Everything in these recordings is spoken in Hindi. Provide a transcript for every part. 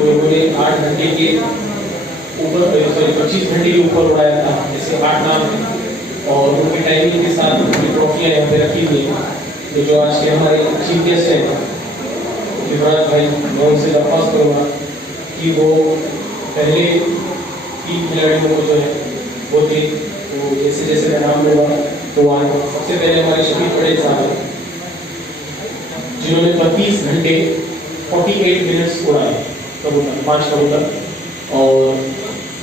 लोगों ने 8 घंटे के ऊपर 25 घंटे के ऊपर उड़ाया था, जैसे 8 नाम है और उनकी टाइमिंग के साथ उनकी ट्रॉफियाँ यहाँ पे रखी हुई हैं। तो जो आज के हमारे चीफ गेस्ट हैं युवराज भाई, मैं उनसे दरख्वास्त करूँगा कि वो पहले 3 खिलाड़ियों को जो है वो थे, तो जैसे जैसे मैं नाम लूँगा तो आए। सबसे पहले हमारे शफीक पटेल साहब हैं जिन्होंने 32 घंटे 48 मिनट्स उड़ाए कबूतर, 5 कबूतर। और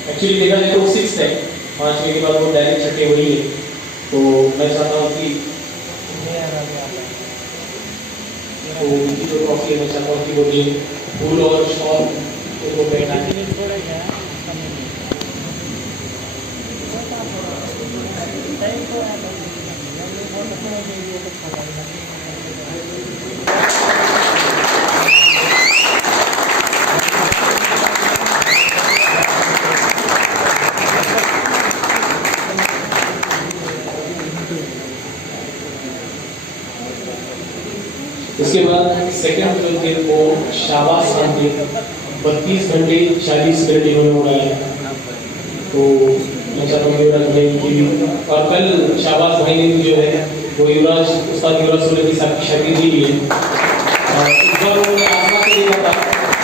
एक्चुअली देखा जाए तो 6 है, 5वें के बाद वो डायरेक्ट छठे वही है। तो मैं चाहता हूँ कि उनकी जो ट्रॉफी है मैं चाहता हूँ कि वो ये फूल और शॉल उनको पहना है। इसके बाद सेकंड जो थे वो शाबाश खान थे, 32 घंटे 40 मिनट इन्होंने उड़ाया। तो मैं चाहता हूँ युवराज भाई की, और कल शाबाश भाई ने जो है वो उस्ताद युवराज सोलंकी साहब की शादी दी है। इस बार उन्होंने आसमा से देखा था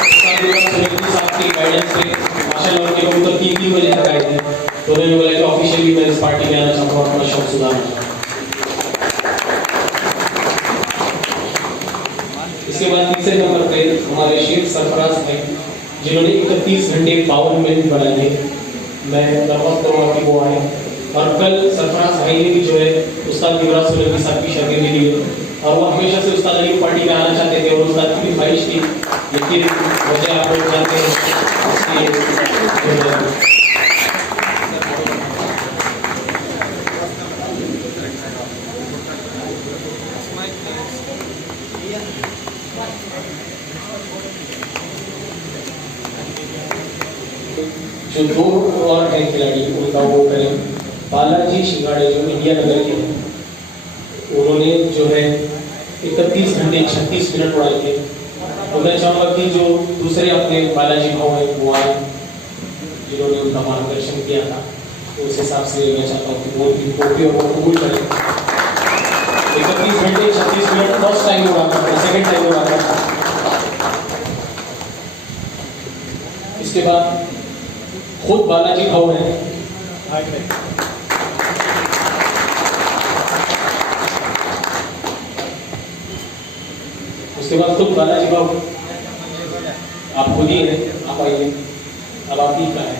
उस्ताद युवराज सोलंकी साहब के गाइडेंस से, माशाल्लाह उनके लोग तो 3 बजे तक आए थे। तो उन्होंने बोला कि ऑफिशियली मैं इस पार्टी में आना चाहता हूँ, अपना शौक सुधारना चाहता हूँ। इसके बाद तीसरे नंबर पे हमारे शेख सरफराज भाई जिन्होंने 31 घंटे 52 मिनट बनाए थे। मैं दरख्वास्त करूँगा कि वो आए। और कल सरफराज भाई ने भी जो है उस्ताद युवराज सोलंकी साहब की शादी में ली है और वो हमेशा से उस्ताद की पार्टी में आना चाहते थे और उस्ताद की भी ख्वाहिश थी, लेकिन वजह आप लोग जानते हैं। जो 2 और हैं खिलाड़ी उनका वो करें। बालाजी शिंगाड़े जो इंडिया नगर के हैं, उन्होंने जो है 31 घंटे 36 मिनट उड़ाए थे। तो मैं चाहूँगा कि जो दूसरे अपने बालाजी भाव हैं वो आए जिन्होंने उनका मार्गदर्शन किया था। तो उस हिसाब से मैं चाहता हूँ कि वो उनकी ट्रॉफी और वो कबूल करें। 31 घंटे 36 मिनट फर्स्ट टाइम उड़ा था, सेकेंड टाइम उड़ा था। इसके बाद खुद बालाजी भाव है, उसके बाद खुद बालाजी भाव आप खुद ही हैं, आप आइए। अब आप ही का है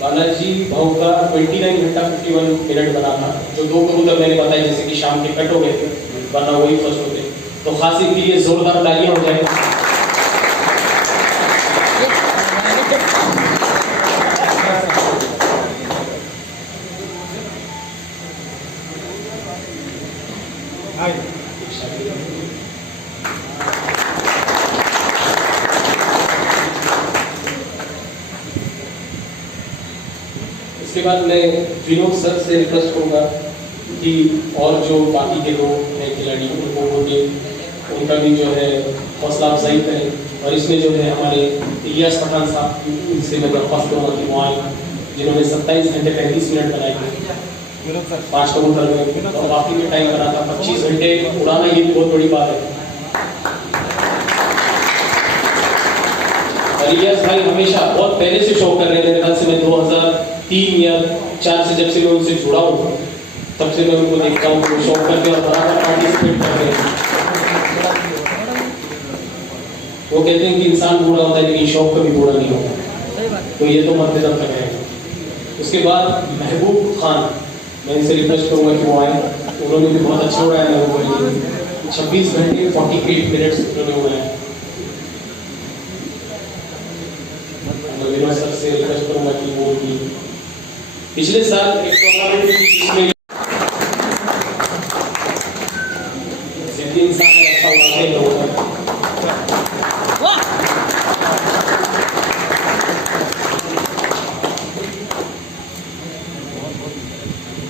बालाजी भाव का 29 घंटा 51 मिनट बना था। जो 2 कबूतर मैंने बताया जैसे कि शाम के कट हो गए थे, वरना वही फर्स्ट होते। तो खास इनके लिए जोरदार तालियां हो जाए। इसके बाद मैं विनोद सर से रिक्वेस्ट करूँगा कि और जो बाकी के लोग हैं खिलाड़ी उनको उनका भी जो है हौसला अफजाई करें। और इसमें जो है हमारे इलियास पठान साहब से मैं दरख्वास्त करूँगा कि वो आए जिन्होंने 27 घंटे 35 मिनट बनाए थे 5 कबूतर में, और बाकी में टाइम बना था 25 घंटे उड़ाना। ये बहुत बड़ी बात है। इलियास भाई हमेशा बहुत पहले से शौक कर रहे थे, मेरे ख्याल से मैं 2003 या 4 से जब से मैं उनसे जुड़ा हूँ तब से मैं उनको देखता हूँ वो शौक करके और बराबर पार्टिसिपेट करते हैं। वो कहते हैं कि इंसान बूढ़ा होता है लेकिन शौक कभी बूढ़ा नहीं होता, तो ये तो मरते दम तक है। उसके बाद महबूब खान, मैं इनसे रिक्वेस्ट करूँगा कि वो आए। उन्होंने भी बहुत अच्छा उड़ाया महबूब भाई, 26 घंटे 48 मिनट्स उन्होंने उड़ाया। सर से रिक्वेस्ट करूंगा कि वो भी पिछले साल एक टूर्नामेंट जिसमें इंसान अच्छा हुआ है लोगों का।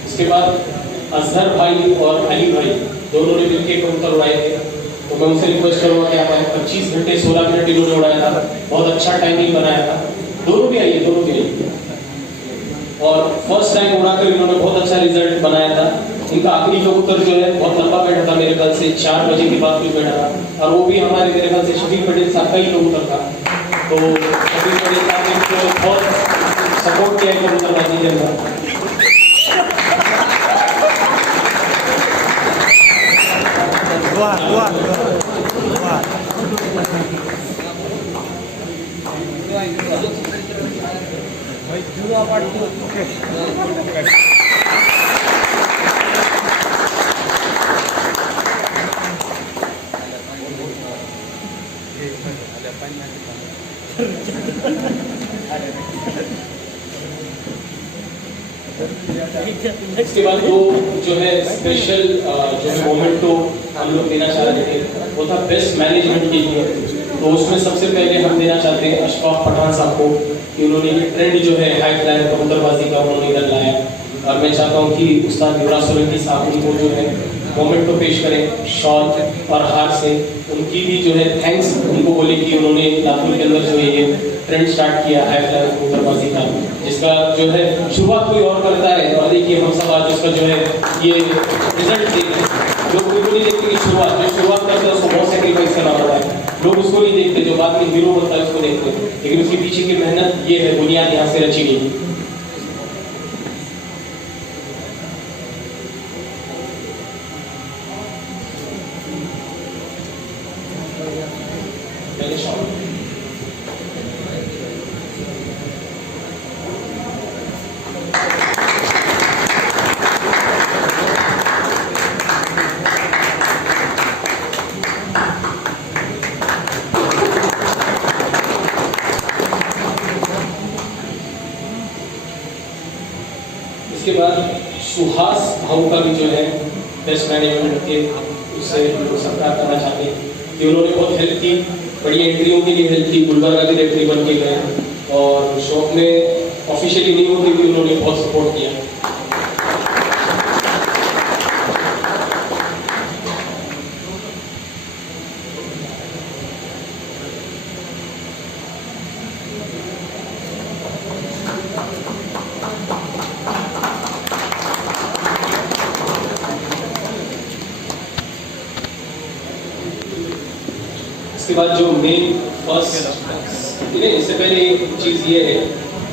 इसके बाद अजहर भाई और अली भाई दोनों ने मिलकर कबूतर उड़ाए थे। तो मैं उनसे रिक्वेस्ट करूँगा कि आप 25 घंटे 16 मिनट इन्होंने उड़ाया था, बहुत अच्छा टाइमिंग बनाया था। दोनों भी आइए, दोनों भी आइए। और फर्स्ट टाइम उड़ाकर इन्होंने बहुत अच्छा रिजल्ट बनाया था। इनका आखिरी कबूतर जो है बहुत लंबा बैठा था, मेरे ख्याल से 4 बजे के बाद कुछ बैठा था, और वो भी हमारे मेरे ख्याल से शफीक पटेल साहब का ही कबूतर था। तो शफीक पटेल साहब ने इनको बहुत सपोर्ट किया है कबूतरबाजी के अंदर। इसके बाद जो है स्पेशल जो है मोमेंट तो हम लोग देना चाह रहे थे, वो था बेस्ट मैनेजमेंट के लिए। तो उसमें सबसे पहले हम देना चाहते हैं अशफाक पठान साहब को, कि उन्होंने ये ट्रेंड जो है हाई फ्लायर कबूतरबाजी का उन्होंने इधर लाया। और मैं चाहता हूँ कि उस्ताद युवराज सोलंकी साहब उनको जो है मोमेंट तो पेश करें शॉल और हार से। उनकी भी जो है थैंक्स उनको बोले कि उन्होंने लातूर के अंदर जो है ये ट्रेंड स्टार्ट किया हाई फ्लायर कबूतरबाजी का, जिसका जो है शुरुआत कोई और करता है। और देखिए हम सब आज उसका जो है ये रिजल्ट देख रहे हैं। लोग बिल्कुल नहीं देखते कि शुरुआत करता है उसको बहुत सेक्रीफाइस करना पड़ता है, लोग उसको नहीं देखते, जो बाद में हीरो बनता है उसको देखते हैं, लेकिन उसके पीछे की मेहनत ये है, बुनियाद यहाँ से रची गई। इसके बाद सुहास भाऊ का भी जो है बेस्ट मैनेजमेंट के उससे सत्कार करना चाहते हैं कि उन्होंने बहुत हेल्प की, बड़ी एंट्रियों के लिए हेल्प की, गुलबर्गा के रेफरी बन के गए, और शौक में ऑफिशियली नहीं होते भी उन्होंने बहुत सपोर्ट किया। इसके बाद जो मेन फर्स्ट इससे पहले एक चीज़ ये है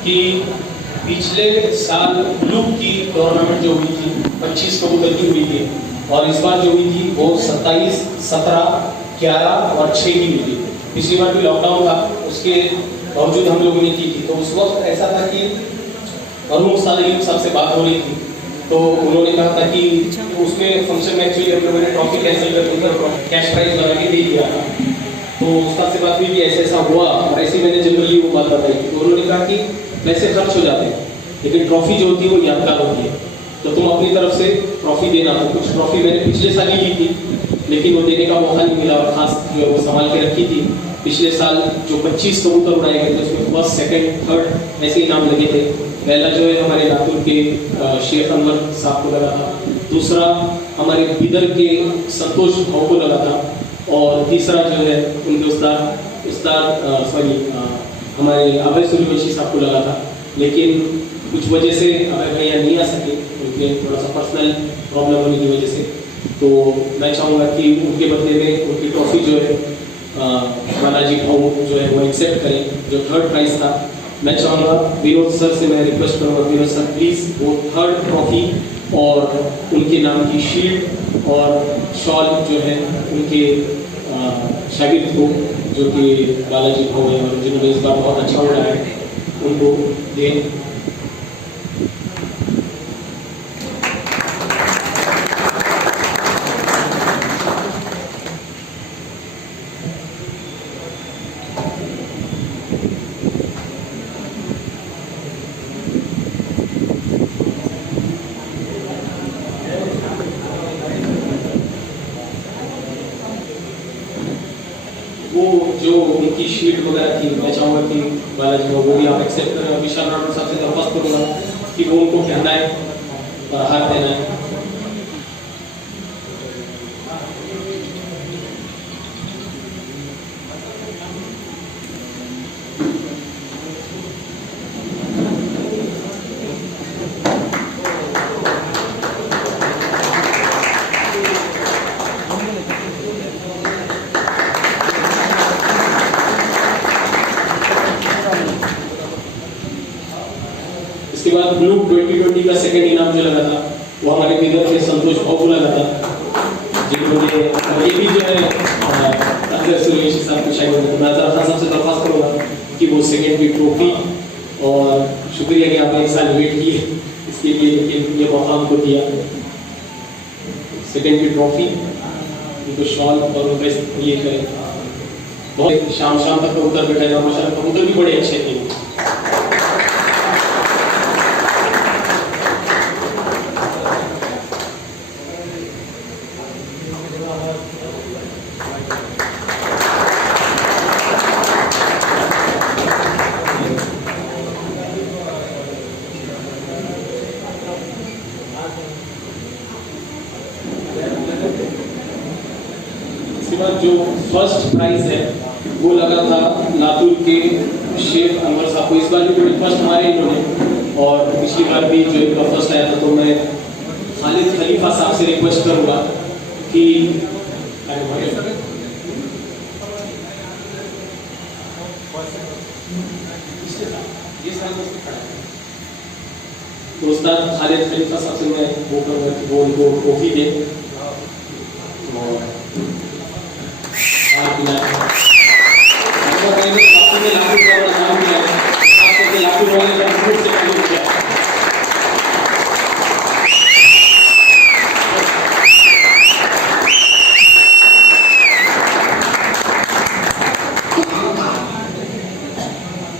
कि पिछले साल लूप की टूर्नामेंट जो हुई थी 25 कबूतर की हुई थी, और इस बार जो हुई थी वो 27, 17, 11 और 6 की हुई थी। पिछली बार भी लॉकडाउन था, उसके बावजूद हम लोगों ने की थी। तो उस वक्त ऐसा था कि अरुण साहब से बात हो रही थी, तो उन्होंने कहा था कि उसमें फंक्शन में एक्चुअली हम लोगों ने ट्रॉफी कैंसिल कर कैश प्राइज बना के दे दिया था। तो उसका से बात हुई कि ऐसा हुआ, और ऐसी मैंने जनरली वो बात बताई। तो उन्होंने कहा कि पैसे खर्च हो जाते हैं, लेकिन ट्रॉफी जो होती है वो यादगार होती है, तो तुम अपनी तरफ से ट्रॉफी देना। तो कुछ ट्रॉफी मैंने पिछले साल ही ली थी, लेकिन वो देने का मौका नहीं मिला, और खास जो है वो संभाल के रखी थी। पिछले साल जो 25 कबूतर उड़ाए गए थे उसमें फर्स्ट, सेकंड, थर्ड ऐसे इनाम लगे थे। पहला जो है हमारे लातूर के शेख अनवर साहब को लगा था, दूसरा हमारे बिदर के संतोष भाव को लगा था, और तीसरा जो है उनके उस्ताद हमारे अभय सूर्यवंशी साहब को लगा था। लेकिन कुछ वजह से अभय भैया नहीं आ सके, उनके थोड़ा सा पर्सनल प्रॉब्लम होने की वजह से। तो मैं चाहूँगा कि उनके बदले में उनकी ट्रॉफी जो है बालाजी भाऊ जो है वो एक्सेप्ट करें, जो थर्ड प्राइज था। मैं चाहूँगा विनोद सर से मैं रिक्वेस्ट करूँगा, विनोद सर प्लीज़ वो थर्ड ट्रॉफी और उनके नाम की शील्ड और शॉल जो है उनके शागिर्द को, जो कि बालाजी भाऊ है और जिन्होंने इस बार बहुत अच्छा उड़ाया है, उनको दें। वो जो उनकी शीट वगैरह थी, मैं चाहूँगा कि बालाजी वो भी आप एक्सेप्ट करें। विशाल राठौर साहब से दरख्वास्त करूँगा कि वो उनको कहना है और हाथ देना है। बाद ब्लू 2020 का सेकंड इनाम जो लगा था वो हमारे बिदर के संतोष भाव को लगा था, जिन्होंने ये भी जो है अंदर से रिलेशन साथ में शायद मैं ज़रा सबसे दरख्वास्त करूँगा कि वो सेकंड की ट्रॉफी, और शुक्रिया कि आपने एक साल वेट किए इसके लिए, लेकिन ये मौका हमको दिया। सेकंड की ट्रॉफी, उनको शॉल और उनका ये करें, बहुत शाम तक कबूतर बैठे हैं, माशाल्लाह कबूतर भी बड़े अच्छे थे। जो फर्स्ट प्राइज है वो लगा था लातूर के शेख अनवर साहब को। इस बार भी फर्स्ट हमारे इन्होंने, और पिछली बार भी जो इनका फर्स्ट आया था, तो मैं खालिद खलीफा साहब से रिक्वेस्ट करूंगा कि दोस्तान खालिद खलीफा साहब से मैं वो करूँगा कि वो उनको ट्रॉफी दे।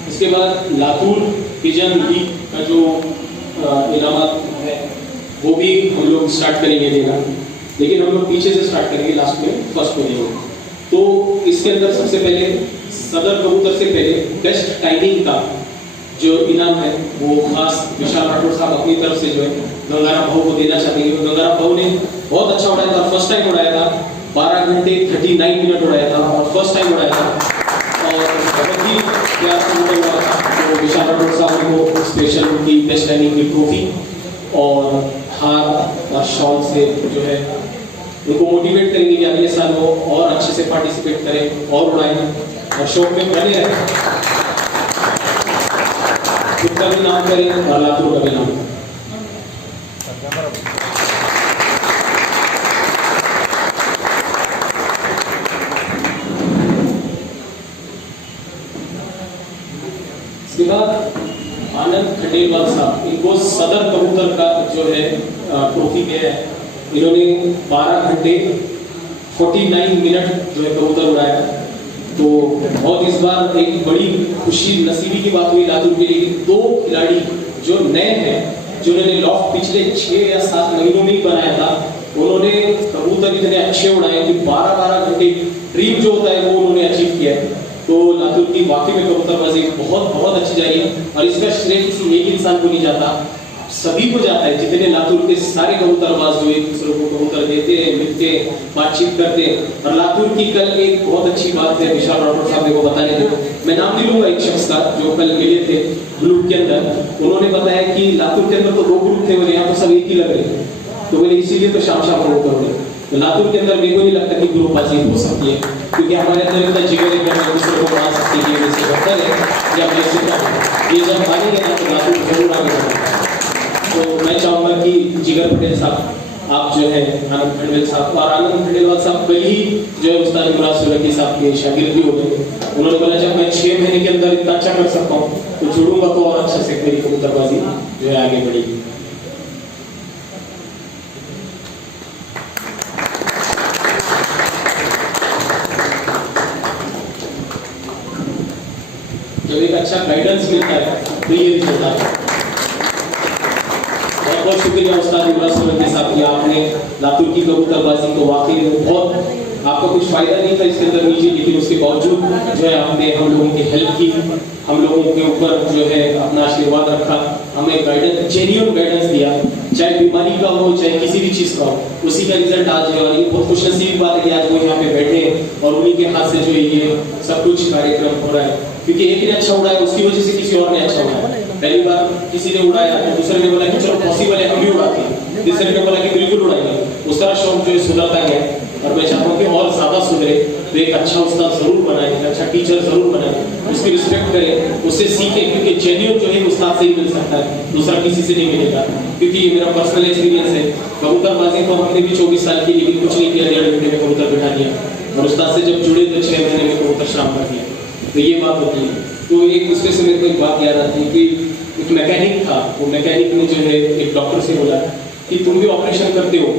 इसके बाद लातूर पिजन लीग का जो इनामात है वो भी हम लोग स्टार्ट करेंगे देना, लेकिन हम लोग पीछे से स्टार्ट करेंगे, लास्ट में फर्स्ट में देंगे। तो इसके अंदर सबसे पहले सदर कबूतर से पहले बेस्ट टाइमिंग का जो इनाम है वो खास विशाल राठौर साहब अपनी तरफ से जो है गंगाराम भाऊ को देना चाहते हैं। गंगाराम भाऊ ने बहुत अच्छा उड़ाया था, फर्स्ट टाइम उड़ाया था, 12 घंटे 39 मिनट उड़ाया था और फर्स्ट टाइम उड़ाया था, और बहुत ही प्यार से उड़ा था। तो विशाल राठौर साहब को स्पेशल उनकी बेस्ट टाइमिंग की ट्रॉफी और हार और शॉल से जो है उनको मोटिवेट करेंगे कि अगले साल वो और अच्छे से पार्टिसिपेट करें और उड़ाएं और शौक में बने रहें, खुद का भी नाम करें और लातूर का भी नाम करें। इसके बाद आनंद खंडेलवाल साहब, इनको सदर कबूतर का जो है ट्रॉफी दिया है। इन्होंने 12 घंटे 49 मिनट जो है कबूतर उड़ाया। तो बहुत इस बार एक बड़ी खुशी नसीबी की बात हुई लातूर के लिए, 2 खिलाड़ी जो नए हैं, जिन्होंने लॉफ्ट पिछले 6 या 7 महीनों में ही बनाया था, उन्होंने कबूतर इतने अच्छे उड़ाए कि 12-12 घंटे ड्रीम जो होता है वो उन्होंने अचीव किया है। तो लातूर की वाकई में कबूतरबाजी बहुत अच्छी जा रही है, और इसका श्रेय किसी एक इंसान को नहीं जाता, सभी को जाता है। जितने लातूर के सारे कबूतरबाज जो एक दूसरे को कबूतर देते हैं, मिलते हैं, बातचीत करते हैं। और लातूर की कल एक बहुत अच्छी बात है, विशाल राठौर साहब ने वो बताने दो, मैं नाम नहीं लूंगा एक शख्स का जो कल मिले थे ग्रुप के अंदर, उन्होंने बताया कि लातूर के अंदर तो 2 ग्रुप थे और यहाँ तो सब एक ही लग रहे थे, तो मैंने इसीलिए तो शाम को वो करोगे। तो लातूर के अंदर मेरे को नहीं लगता कि ग्रुपबाजी हो सकती है, क्योंकि हमारे अंदर इतना जिगर है कि हम दूसरे को बना सकते हैं, ये बेहतर है कि हम ऐसे ये जब मानेंगे ना तो लातूर जरूर आगे बढ़ेगा। तो मैं चाहूँगा कि जिगर पटेल साहब, आप जो है आनंद खंडेल साहब, और आनंद खंडेलवाल साहब कल ही जो है उस्ताद इमरान सोलंकी साहब के शागिर्द भी हो गए। उन्होंने बोला जब मैं 6 महीने के अंदर इतना अच्छा कर सकता हूँ तो जुड़ूंगा तो और अच्छा से मेरी कबूतरबाजी जो है आगे बढ़ेगी। जब एक अच्छा गाइडेंस मिलता है तो ये रिजल्ट आता है। बहुत शुक्रिया उस्ताद इमरान सोलंकी साहब की, आपने लातूर की कबूतरबाजी को वाकई में बहुत, आपका कुछ फायदा नहीं था इसके अंदर नीचे, लेकिन उसके बावजूद जो है आपने हम लोगों की हेल्प की, हम लोगों के ऊपर जो है अपना आशीर्वाद रखा, हमें गाइडेंस, जेन्युइन गाइडेंस दिया, चाहे बीमारी का हो चाहे किसी भी चीज़ का हो, उसी का रिजल्ट आज है। और ये बहुत खुशनसीबी बात है कि आज वो यहाँ पे बैठे हैं और उन्हीं के हाथ से जो है ये सब कुछ कार्यक्रम हो रहा है, क्योंकि एक ने अच्छा उड़ाया उसकी वजह से किसी और ने अच्छा उड़ाया। पहली बार किसी ने उड़ाया तो दूसरे ने बोला कि चलो पॉसिबल है हम भी उड़ाते हैं, तीसरे ने बोला कि बिल्कुल उड़ाएंगे, उस तरह शौक जो है सुधरता गया। और मैं चाहता हूँ कि और ज़्यादा सुधरे, तो एक अच्छा उस्ताद जरूर बनाए, एक अच्छा टीचर जरूर बनाए, उसकी रिस्पेक्ट करें, उससे सीखें, क्योंकि जेन्युइन जो है उस्ताद से ही मिल सकता है, दूसरा किसी से नहीं मिलेगा। क्योंकि ये मेरा पर्सनल एक्सपीरियंस है। कबूतरबाजी तो हमने भी 24 साल की, लेकिन कुछ नहीं किया, 1.5 घंटे में कबूतर बिठा दिया, और उस्ताद से जब जुड़े तो 6 महीने में कबूतर शाम कर दिया। तो ये बात होती है। तो एक उसमें से मेरे को एक बात याद आती है कि एक मैकेनिक था, वो मैकेनिक ने जो है एक डॉक्टर से बोला कि तुम भी ऑपरेशन करते हो,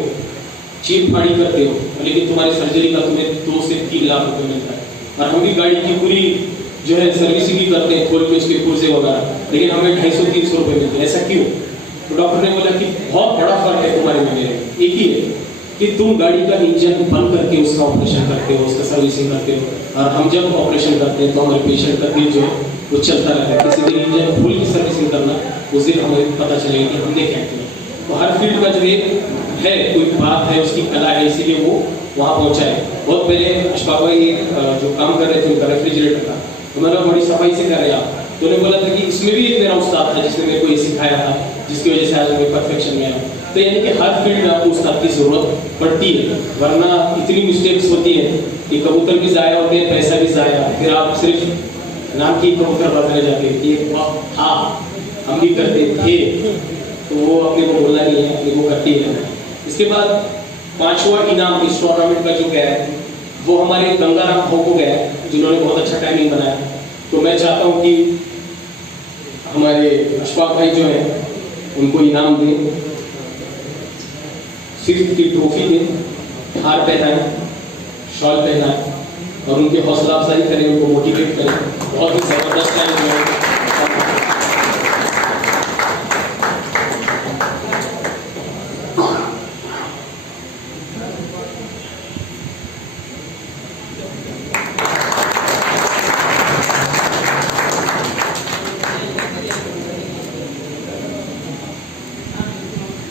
चीर फाड़ी करते हो, लेकिन तुम्हारी सर्जरी का तुम्हें 2 से 3 लाख रुपए मिलता है, और हम भी गाड़ी की पूरी जो है सर्विसिंग भी करते हैं, खोल के उसके पुर्जे वगैरह, लेकिन हमें 250-300 रुपए मिलते हैं, ऐसा क्यों? तो डॉक्टर ने बोला कि बहुत बड़ा फर्क है तुम्हारे में मेरे, एक ही है कि तुम गाड़ी का इंजन बंद करके उसका ऑपरेशन करते हो, उसका सर्विसिंग करते हो, और हम जब ऑपरेशन करते हैं तो हमारे पेशेंट का दिल जो है वो चलता रहता है। किसी दिन इंजन फुल की सर्विसिंग करना, उस दिन हमें पता चलेगा कि हमने क्या किया। तो हर फील्ड का जो है कोई बात है, उसकी कला है, इसीलिए वो वहाँ पहुँचा है। बहुत पहले अशफाक भाई जो काम कर रहे थे उनका रेफ्रिजरेटर का, तो मैंने बड़ी सफाई से कर रहे आप, तो उन्होंने बोला था कि इसमें भी एक मेरा उस्ताद था जिसने मेरे को ये सिखाया था, जिसकी वजह से आज मैं परफेक्शन में आया। तो यानी कि हर फील्ड में आपको उस्ताद की जरूरत पड़ती है, वरना इतनी मिस्टेक्स होती है कि कबूतर भी ज़ाया होते हैं, पैसा भी ज़ाया, फिर आप सिर्फ नाम की कबूतर बनाने जाते हैं। एक वक्त था हम भी करते थे, तो वो अपने को बोलना नहीं है, अपने को करते ही है। इसके बाद 5वां इनाम इस टूर्नामेंट का जो गया है वो हमारे गंगाराम भाव को गया है, जिन्होंने बहुत अच्छा टाइमिंग बनाया। तो मैं चाहता हूँ कि हमारे अशफाक भाई जो है उनको इनाम दें, सिर्फ की ट्रॉफी दें, हार पहनाएं, शॉल पहनाएं, और उनकी हौसला अफजाई करें, उनको मोटिवेट करें। बहुत ही ज़बरदस्त टाइम जो है।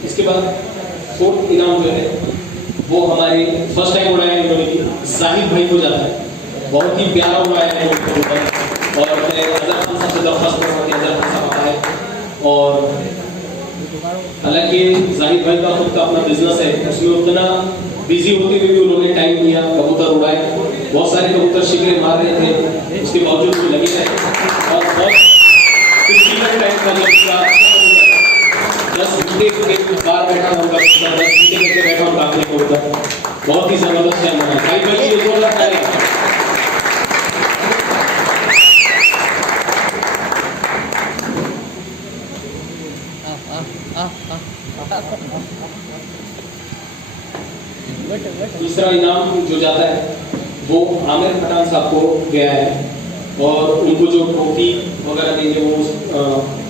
इसके बाद 4th इनाम जो है वो हमारे फर्स्ट टाइम उड़ाया है इन्होंने की जाहिद भाई को जाता है। बहुत ही प्यारा उड़ाया है और मैं अजहर खान साहब से दरख्वास्त करूँगा कि अजहर खान साहब आता है। और हालांकि जाहिद भाई का खुद का अपना बिजनेस है, उसमें उतना बिजी होते हुए भी उन्होंने टाइम दिया, कबूतर उड़ाए, बहुत सारे कबूतर शिकरे मार रहे थे, उसके बावजूद वो लगे रहे और बहुत टाइम का जब 10 घंटे एक बार बैठा होगा, 10 घंटे करके बैठा होगा आपने कबूतर, बहुत ही जबरदस्त टाइम बना। भाई भाई ये जोर लगता है। तीसरा इनाम जो जाता है वो आमिर पठान साहब को गया है, और उनको जो ट्रॉफी वगैरह देंगे वो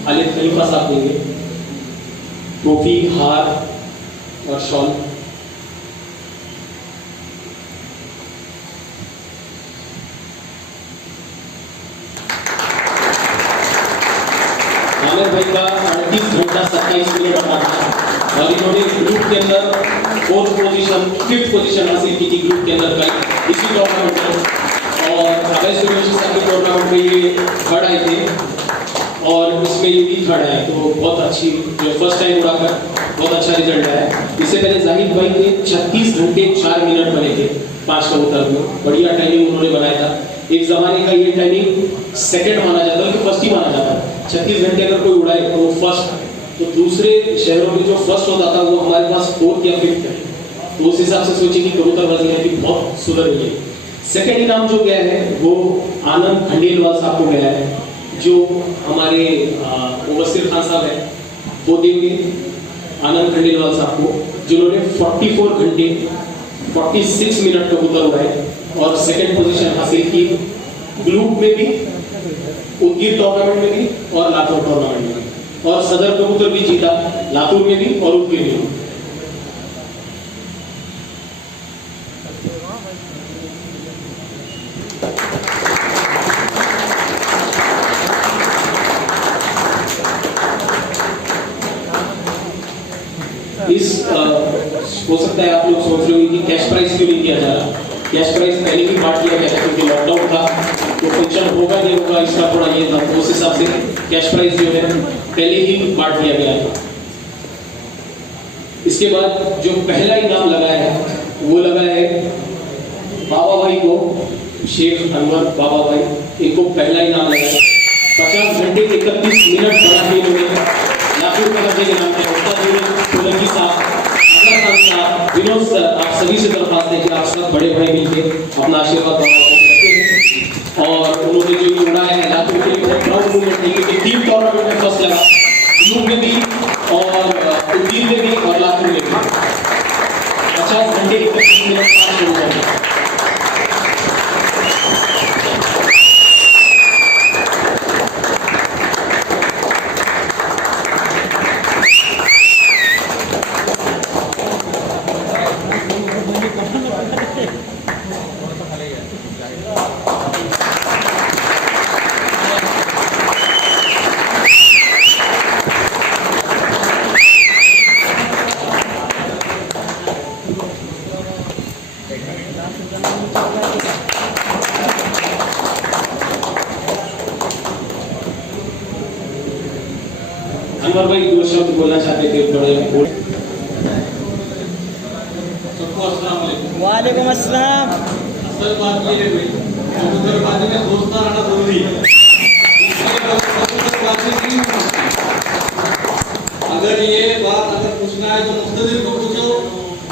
खालिद खलीफा साहब देंगे, ट्रॉफी, हार और शॉल। आमिर भाई का 38 घंटा 27 मिनट रहा था, और इन्होंने ग्रुप के अंदर 4th पोजीशन 5th पोजीशन हासिल की थी ग्रुप के अंदर का इसी टूर्नामेंट में। और अवैध यूनिवर्सिटी के टूर्नामेंट में ये थर्ड आए थे, और इसमें ये भी थर्ड आए, तो बहुत अच्छी जो फर्स्ट टाइम उड़ाकर बहुत अच्छा रिजल्ट आया। इससे पहले जाहिद भाई के 36 घंटे 4 मिनट बने थे 5 कबूतर में, बढ़िया टाइमिंग उन्होंने बनाया था। एक जमाने का ये टाइमिंग सेकंड माना जाता है कि फर्स्ट ही माना जाता है। 36 घंटे अगर कोई उड़ाए तो वो फर्स्ट, तो दूसरे शहरों में जो फर्स्ट होता था वो हमारे पास 4th या 5th है, तो उस हिसाब से सोचिए कि कबूतरबाजी की बहुत सुधर रही है। सेकंड इनाम जो गया है वो आनंद खंडेलवाल साहब को गया है, जो हमारे मुबस्सिर खान साहब है वो देंगे आनंद खंडेलवाल साहब को, जिन्होंने 44 घंटे 46 मिनट कबूतर उड़ाए और सेकंड पोजीशन हासिल की, ग्रुप में भी, उदगीर टूर्नामेंट में भी और लातूर टूर्नामेंट में भी, और सदर कबूतर भी जीता लातूर में भी और उदगीर में भी। इस हो सकता है आप लोग सोच रहे होंगे कि कैश प्राइस क्यों नहीं किया जा रहा। कैश प्राइस पहले ही बांट दिया गया था क्योंकि लॉकडाउन था, तो फंक्शन होगा नहीं होगा इसका थोड़ा ये था, तो उस हिसाब से कैश प्राइस जो है पहले ही बांट दिया गया था। इसके बाद जो पहला इनाम लगा है वो लगा है बाबा भाई को, शेख अनवर बाबा भाई, इनको पहला इनाम लगा 50 घंटे 31 मिनट बना के इन्होंने लाखों रुपए का इनाम दिया। सोलंकी साहब, अगर खान साहब, विनोद सर, आप सभी से दरख्वास्त है कि आप सब बड़े भाई मिलके अपना आशीर्वाद बढ़ाओ। और उन्होंने जो ये उड़ाया है लाखों रुपए की प्राउड मूवमेंट है क्योंकि टीम टूर्नामेंट में फर्स्ट लगा, ग्रुप में भी और उद्दीन में भी और लाखों में भी 50 घंटे 31 मिनट 5 मिनट। अनवर भाई दो शब्द बोलना चाहते थे, थोड़े बोल। सबको अस्सलाम वालेकुम। वालेकुम अस्सलाम। असल बात ये है भाई, कबूतरबाजी में दोस्ताना रहना जरूरी है। अगर ये बात अगर पूछना है तो मुख्तदिर को पूछो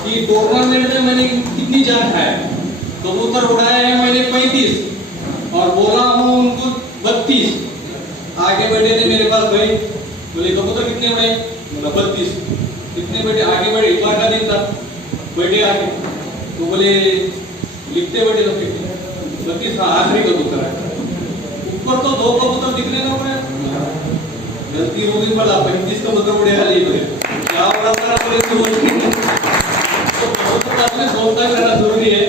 कि टूर्नामेंट में मैंने कितनी जान है। कबूतर उड़ाए हैं मैंने 35 और बोला हूँ उनको 32। आगे बैठे थे मेरे पास भाई, बोले कबूतर कितने उड़े, बोला 32। कितने बैठे, आगे बैठे, एक बार का दिन था, बैठे आगे तो बोले लिखते बैठे तो 32 आखिरी कबूतर है। ऊपर तो 2 कबूतर दिखने ना पड़े, गलती हो गई, बड़ा 35 कबूतर उड़े हाली बोले क्या हो रहा था, बोले तो कबूतर में दोस्ताना रहना जरूरी है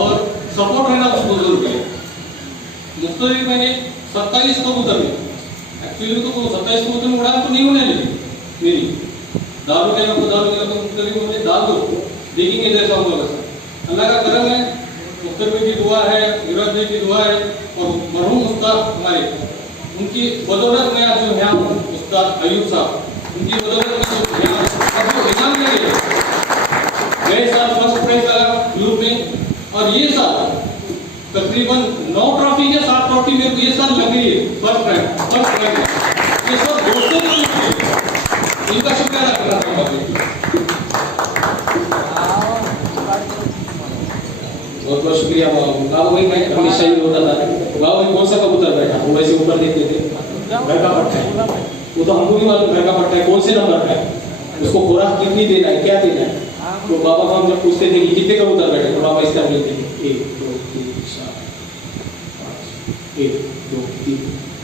और सपोर्ट रहना उसको जरूरी है। मुख्तलिफ मैंने 27 कबूतर में एक्चुअली तो 27 कबूतर में उड़ाया तो नहीं होने लगी मेरी दारू के तो मुख्तलिफ मुझे डाल दो, देखेंगे जैसा होगा। अल्लाह का करम है, मुख्तलिफ की दुआ है, युवराज भाई की दुआ है और मरहूम उस्ताद हमारे, उनकी बदौलत में आज जो यहाँ उस्ताद अयूब साहब, उनकी बदौलत में जो यहाँ अब इनाम मिले। गए साल फर्स्ट प्राइज लगा ग्रुप में और ये साल तकरीबन 9 ट्रॉफी या 7 ट्रॉफी मेरे को ये साल लग रही है फर्स्ट प्राइज। ये सब दोस्तों ने इनका शुक्रिया अदा करना चाहूँगा। बहुत बहुत शुक्रिया बाबू भाई। मैं हमेशा ही होता था बाबू भाई कौन सा कबूतर बैठा, वो वैसे ऊपर देखते थे घर का पट्टा है, वो तो हमको भी मालूम घर का पट्टा है, कौन से नंबर का है, उसको खुराक कितनी देना है, क्या देना है। तो बाबा को हम जब पूछते थे कि कितने कबूतर बैठे, तो बाबा इस तरह बोलते थे 1 2 3 4 5 1 2 3।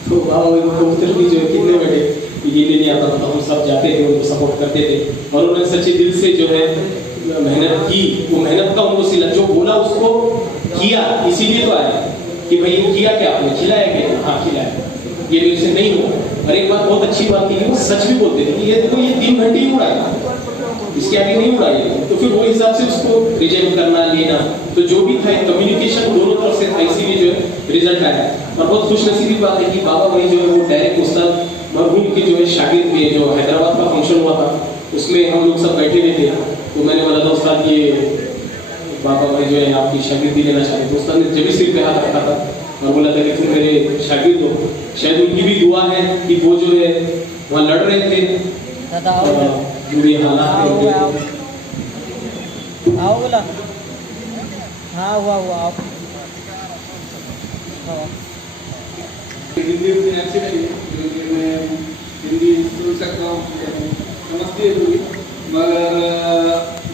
तो बाबा भाई कबूतर भी जो कितने बैठे ये नहीं आता था, हम सब जाते थे उनको सपोर्ट करते थे और उन्होंने सच्चे दिल से जो है मेहनत की, वो मेहनत का उनको सिला, जो बोला उसको किया। इसीलिए तो आया कि भाई किया क्या आपने, खिलाया क्या, हाँ खिलाया, ये मेरे से नहीं हुआ। और एक बात बहुत अच्छी बात थी कि वो सच भी बोलते थे कि ये देखो ये 3 घंटे ही उड़ाया, इसके आगे नहीं उड़ाई। तो फिर वो हिसाब से उसको रिजेक्ट करना लेना, तो जो भी था कम्युनिकेशन दोनों तरफ से था, इसीलिए जो है रिजल्ट आया। और बहुत खुशनसीबी बात है कि बाबा भाई जो है वो डायरेक्ट उस्ताद मरहूम के जो है शागिर्द में जो हैदराबाद का फंक्शन हुआ था उसमें हम लोग सब बैठे हुए थे। तो मैंने बोला था उस्ताद ये बाबा भाई जो है आपकी शागिर्दी लेना चाहते, तो उस्ताद ने जब भी सिर पे हाथ रखा था और बोला था कि तुम मेरे शागिर्द हो। शायद उनकी भी दुआ है कि वो जो है वहाँ लड़ रहे थे जो भी हालात आओ बोला हाँ हुआ हिंदी उतनी अच्छी नहीं क्योंकि मैं हिंदी सुन सकता हूँ, समझती है पूरी, मगर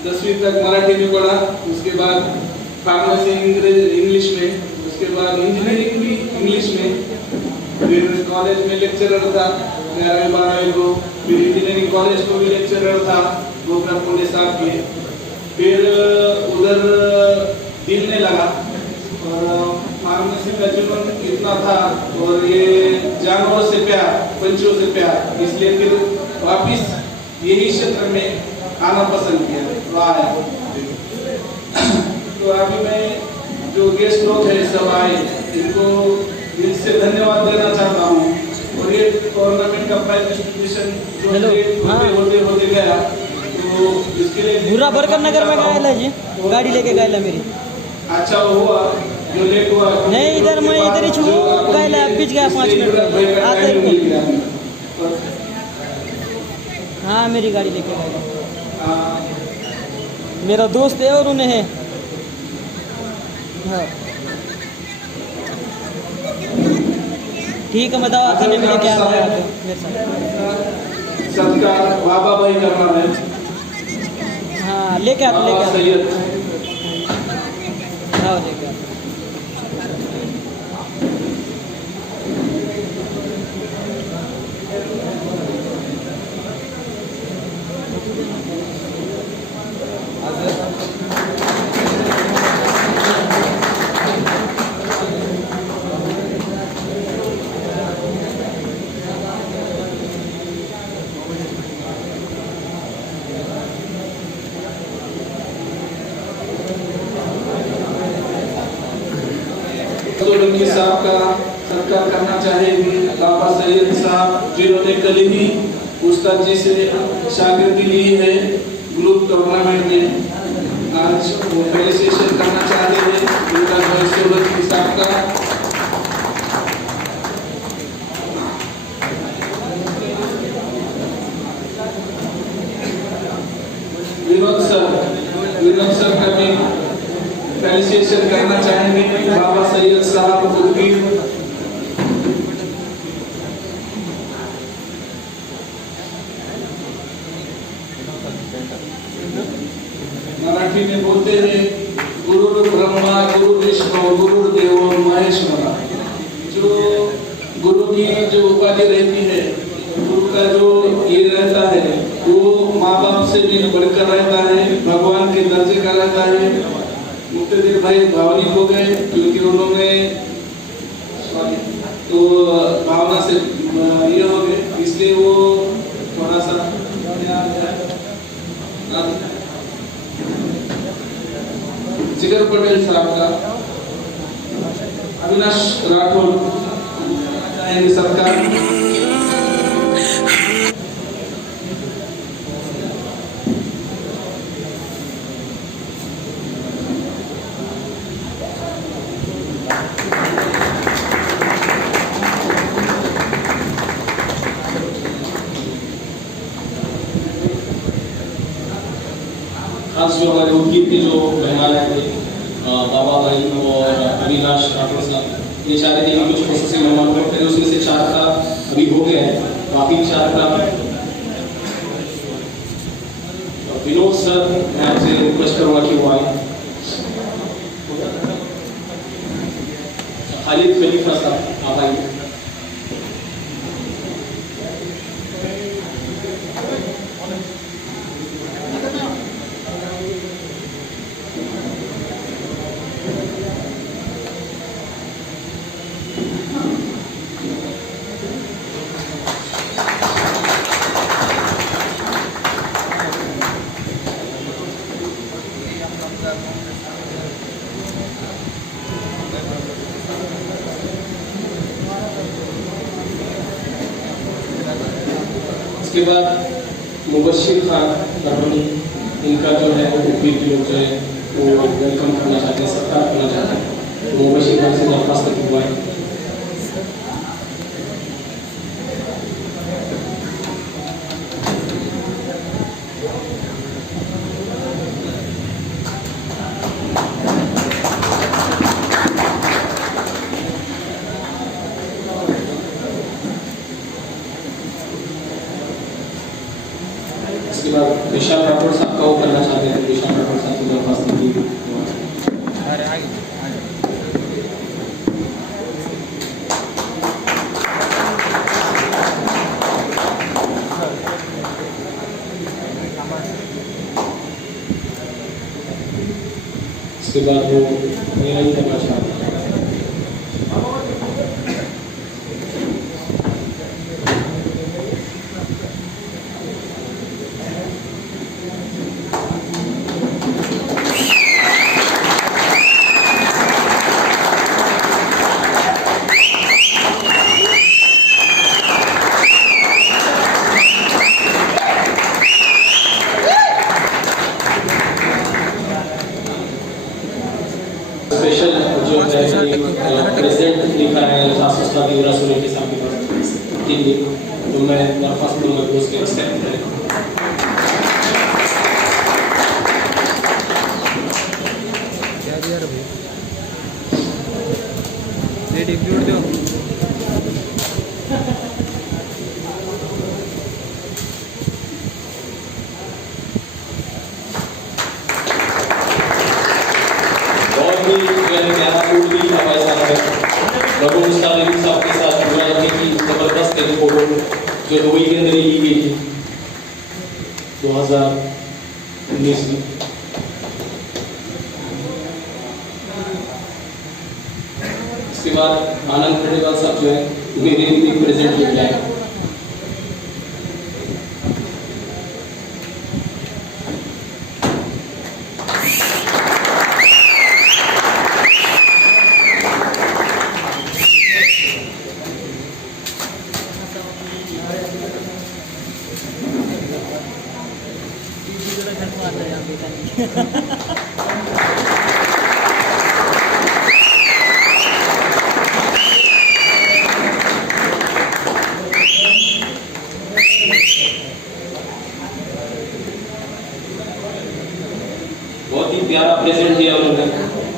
10वीं तक मराठी में पढ़ा, उसके बाद फार्मेसी इंग्लिश में, उसके बाद इंजीनियरिंग भी इंग्लिश में, फिर कॉलेज में लेक्चरर था 11वीं-12वीं को, फिर इंजीनियरिंग कॉलेज को भी लेक्चरर था गोपरा पुणे साहब के। फिर उधर दिल ने लगा और फार्मेसी का जीवन इतना था और ये जानवरों से प्यार, पंछियों से प्यार, इसलिए फिर वापिस यही क्षेत्र में आना पसंद किया तो आया। तो अभी मैं जो गेस्ट लोग हैं सब आए, इनको दिल से धन्यवाद देना चाहता हूँ। और ये टूर्नामेंट का प्राइज डिस्ट्रीब्यूशन जो होते गया तो इसके लिए बुरा बरकर नगर में गया जी, गाड़ी लेके गया मेरी। अच्छा हुआ जो लेट हुआ नहीं, इधर मैं इधर ही छू, पहले आप बीच गया 5 मिनट पहले। आते ही हाँ, मेरी गाड़ी लेके गया। मेरा दोस्त है और उन्हें है। हाँ ठीक है, मैं दवा खाने में लेके आ रहा हूँ मेरे साथ। संस्कार बाबा भाई करना है। हाँ लेके आप लेके आप सैयद हाँ लेके आप। सोलंकी साहब का सत्कार करना चाहेंगे। बाबा सैयद साहब जिन्होंने कल ही उस्ताद जी से शागिर्दी ली है ग्रुप टूर्नामेंट में, आज वो फेलिसिटेशन करना चाहते हैं उनका भाई सोलंकी साहब का। विनोद सर का भी फेलिसिटेशन करना चाहेंगे। बाबा सैयद साहब उद्दीन मराठी में बोलते हैं गुरु ब्रह्मा गुरु विष्णु गुरु देव महेश्वरा। जो गुरु की जो उपाधि रहती है, गुरु का जो ये रहता है वो माँ बाप से भी बढ़कर रहता है, भगवान के दर्जे का रहता है। मुक्तदीर भाई भावनिक हो गए क्योंकि उन्होंने तो भावना से ये हो गए, इसलिए वो थोड़ा सा जिगर पटेल साहब का अविनाश राठौर चाहेंगे सरकार। खास जो हमारे उद्गीत के जो मेहमान आए थे बाबा भाई और अविनाश राठौर साहब, ये चाह रहे थे कि कुछ खुशी मेहमान को करें, उसमें से 4 का अभी हो गया है, बाकी 4 का विनोद सर मैं आपसे रिक्वेस्ट करूँगा कि वो आए। खालिद खलीफा साहब आप आइए। उसके बाद मुबशिर खान नरवनी, इनका जो है वो उपीर के लोग जो है वो वेलकम करना चाहते हैं, सत्कार करना चाहते हैं। तो मुबशिर खान से दरख्वास्त तक हुआ है। उसके बाद विशाल राठौर साहब का वो करना चाहते हैं, विशाल राठौर साहब की दरख्वास्त की। उसके बाद वो मेरा ही करना चाहते हैं। स्पेशल उस्ताद युवराज सोलंकी साहब के पास के लिए, तो मैं दरख्वास्त करूँगा कि उसके एक्सेप्ट करें। क्या दिया रे भाई? डेट इंक्लूड दो। साहब के साथ युवराज की जबरदस्त एक फोटो जो दुबई के अंदर ली गई थी 2019 में। इसके बाद आनंद खंडेलवाल साहब जो है मेरे लिए प्रेजेंट किया है। बहुत ही प्यारा प्रेजेंट दिया उन्होंने।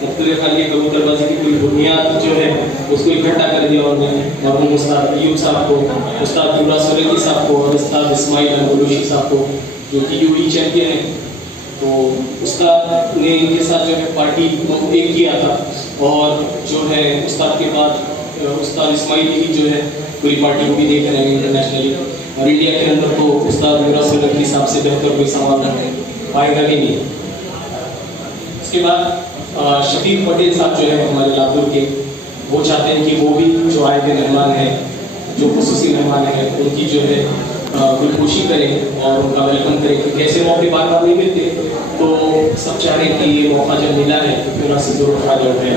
मुख्तलिफ खाली कबूतरबाजी की पूरी बुनियाद जो है उसको इकट्ठा कर दिया उन्होंने। और हम उस्ताद अयूब साहब को, उस्ताद युवराज सोलंकी साहब को और उस्ताद इस्माइल अल-बलूची साहब को जो कि यूई चैंपियन है, तो उस्ताद ने इनके साथ जो है पार्टी को एक किया था। और जो है उस्ताद के बाद उस्ताद इस्माइल ही जो है पूरी पार्टी को भी देख रहे हैं इंटरनेशनली। और इंडिया के अंदर तो उस्ताद युवराज सोलंकी साहब से बेहतर कोई समाधान पाएगा ही नहीं। इसके बाद शफीक पटेल साहब जो है हमारे लातूर के, वो चाहते हैं कि वो भी जो आए थे मेहमान हैं, जो खुसूसी मेहमान हैं, उनकी जो है खुशी करें और उनका वेलकम करें, क्योंकि ऐसे मौके बार बार नहीं मिलते। तो सब चाह रहे हैं कि ये मौका जब मिला है तो पूरा से जरूर फायदा उठाएं।